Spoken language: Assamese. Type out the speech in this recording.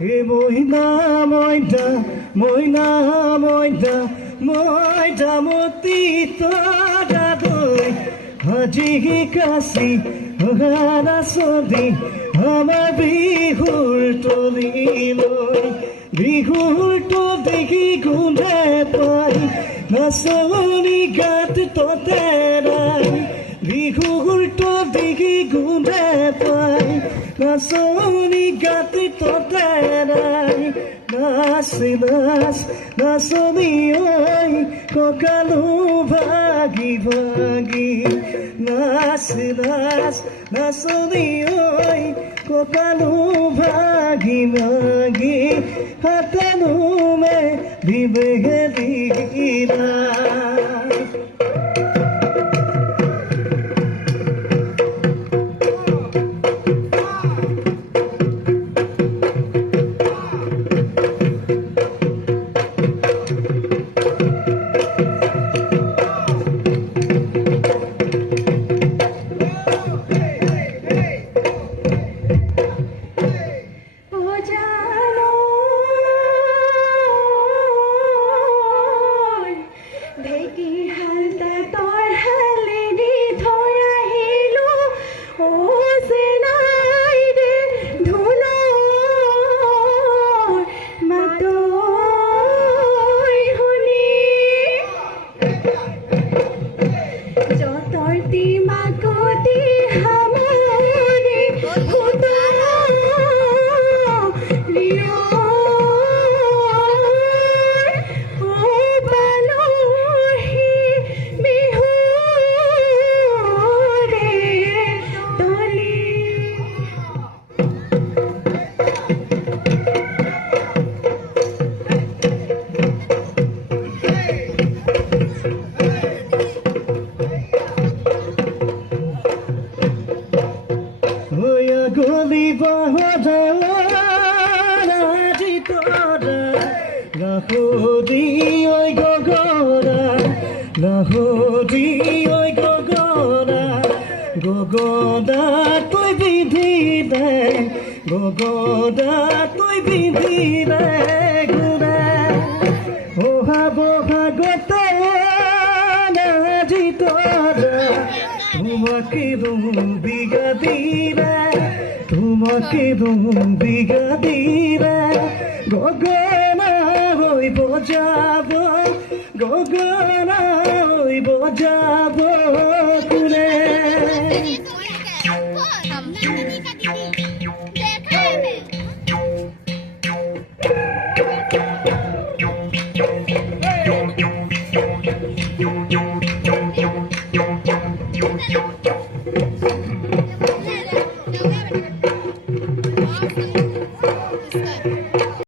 এ মইনা মইনা মইনা মইনা মইনা মতি তোরা দই আজি কাশি হারা সদি আমার বিহুর তলি লই বিহুর তো দেখি গুনে পাই নাচনি গাত তোতেরাই বিহুর তো দেখি গুনে পাই নাচনি গাত তোতেরাই নাচ নাচ নাচনি ঐ ককালো ভাগি ভাগি নাচ নাচ নাচনি ঐ ককালো ভাগি ভাগি হাতানো মে বিবেদিরা গলি বাহাজি তোরা লাহোরি ওই গগরা লাহোরি ওই গগরা গগদা তুই বিধি দে গগদা তুই বিধি দে গুরে ওহা বহা গতে নাজি তোরা তোমাকে বিগা দিরা তোমাকে বিগা দিরা গগনা হই বজাব গগনা হই বজাব কুরে Yo.